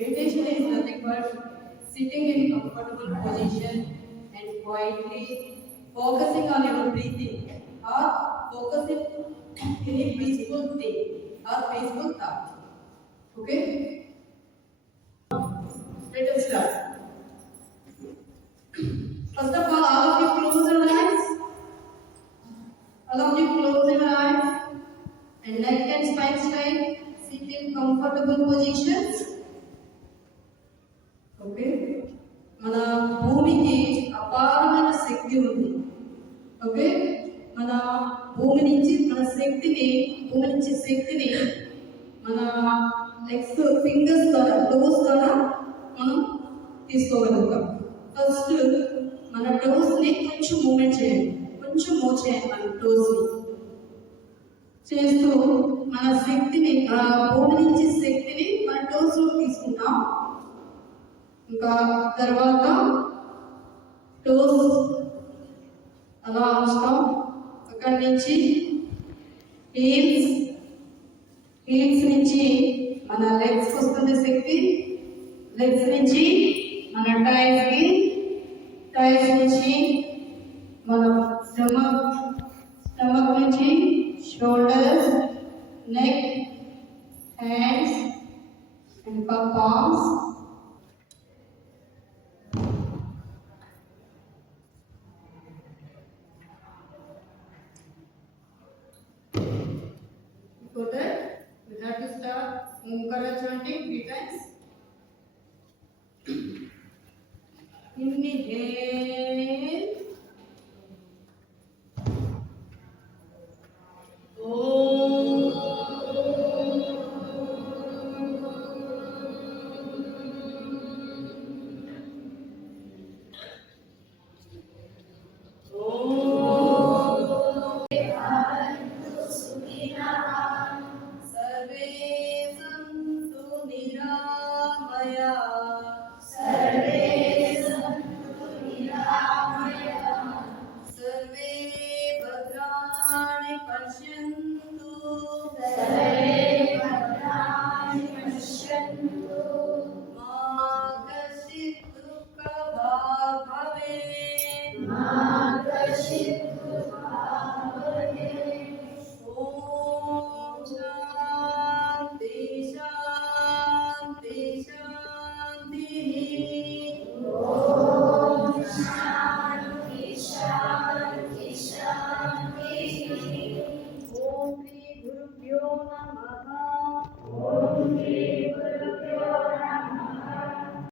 Meditation is nothing but sitting in comfortable position and quietly focusing on your breathing or focusing in a peaceful thing or peaceful thought. Okay? Let us start. First of all of you close your eyes. All of you close your eyes and neck and spine straight. Sit in comfortable positions. Okay మన భూమికి అపారమైన శక్తి ఉంది. ఓకే మన భూమి నుంచి శక్తిని మన legs fingers ద్వారా టోస్ ద్వారా మనం తీసుకోగలుగుతాం. ఫస్ట్ మన టోస్ని కొంచెం మూమెంట్ చేయండి, కొంచెం మూవ్ చేయండి. మన టోస్ని చేస్తూ మన శక్తిని భూమి నుంచి శక్తిని మన టోస్లో తీసుకుంటాం. ఇంకా తర్వాత టోస్ అలా ఉంచుతాం. అక్కడి నుంచి హీల్స్ నుంచి మన లెగ్స్ వస్తుంది శక్తి. లెగ్స్ నుంచి మన టైస్ నుంచి మన స్టమక్ నుంచి shoulders, neck, hands and palms. For that, we have to start Omkara chanting 3 times. Inhale.